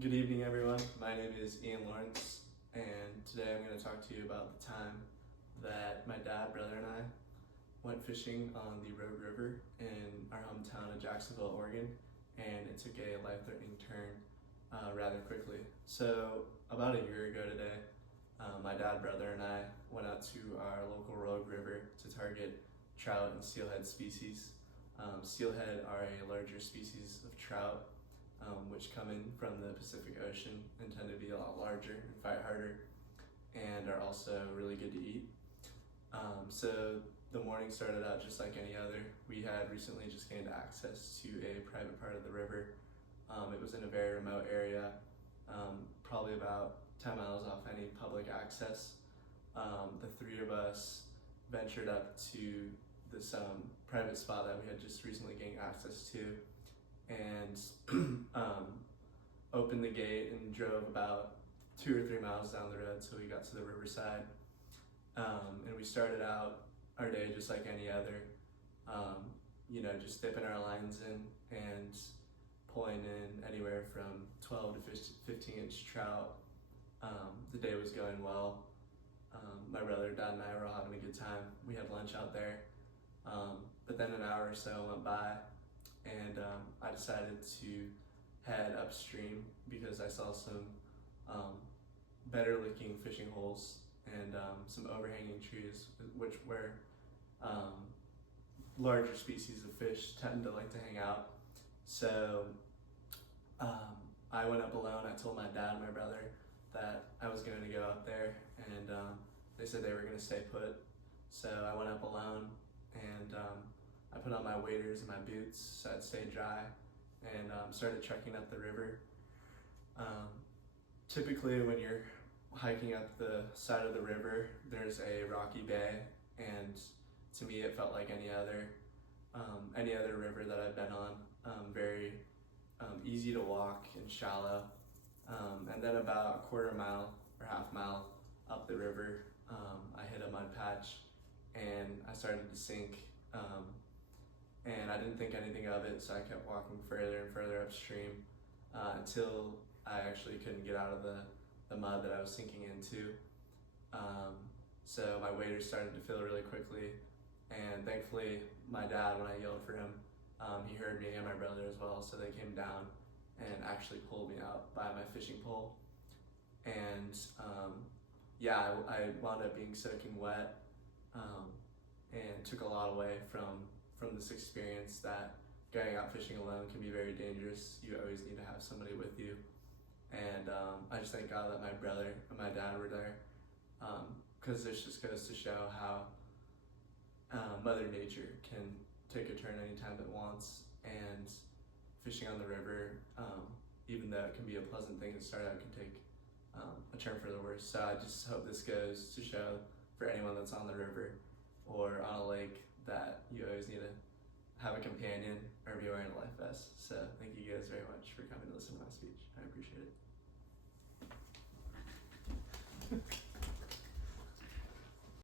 Good evening, everyone. My name is Ian Lawrence, and today I'm going to talk to you about the time that my dad, brother, and I went fishing on the Rogue River in our hometown of Jacksonville, Oregon, and it took a life-threatening turn rather quickly. So, about a year ago today, my dad, brother, and I went out to our local Rogue River to target trout and steelhead species. Steelhead are a larger species of trout which come in from the Pacific Ocean and tend to be a lot larger and fight harder and are also really good to eat. So the morning started out just like any other. We had recently just gained access to a private part of the river. It was in a very remote area, probably about 10 miles off any public access. The three of us ventured up to this private spot that we had just recently gained access to, and opened the gate and drove about 2 or 3 miles down the road till we got to the riverside. And we started out our day just like any other, just dipping our lines in and pulling in anywhere from 12 to 15-inch trout. The day was going well. My brother, dad, and I were all having a good time. We had lunch out there. But then an hour or so went by, and I decided to head upstream because I saw some better looking fishing holes and some overhanging trees, which were larger species of fish tend to like to hang out. So I went up alone. I told my dad and my brother that I was going to go up there, and they said they were going to stay put. So I went up alone, and I put on my waders and my boots so I'd stay dry, and started trekking up the river. Typically when you're hiking up the side of the river, there's a rocky bay, and to me it felt like any other river that I've been on. Very easy to walk and shallow. And then about a quarter mile or half mile up the river, I hit a mud patch and I started to sink. And I didn't think anything of it, so I kept walking further and further upstream until I actually couldn't get out of the mud that I was sinking into. So my waders started to fill really quickly, and thankfully my dad, when I yelled for him, he heard me and my brother as well, so they came down and actually pulled me out by my fishing pole. And I wound up being soaking wet, and took a lot away from this experience that going out fishing alone can be very dangerous. You always need to have somebody with you. And I just thank God that my brother and my dad were there, because this just goes to show how Mother Nature can take a turn anytime it wants. And fishing on the river, even though it can be a pleasant thing to start out, can take a turn for the worse. So I just hope this goes to show for anyone that's on the river or on a lake that you always need to have a companion or be wearing a life vest. So thank you guys very much for coming to listen to my speech. I appreciate it.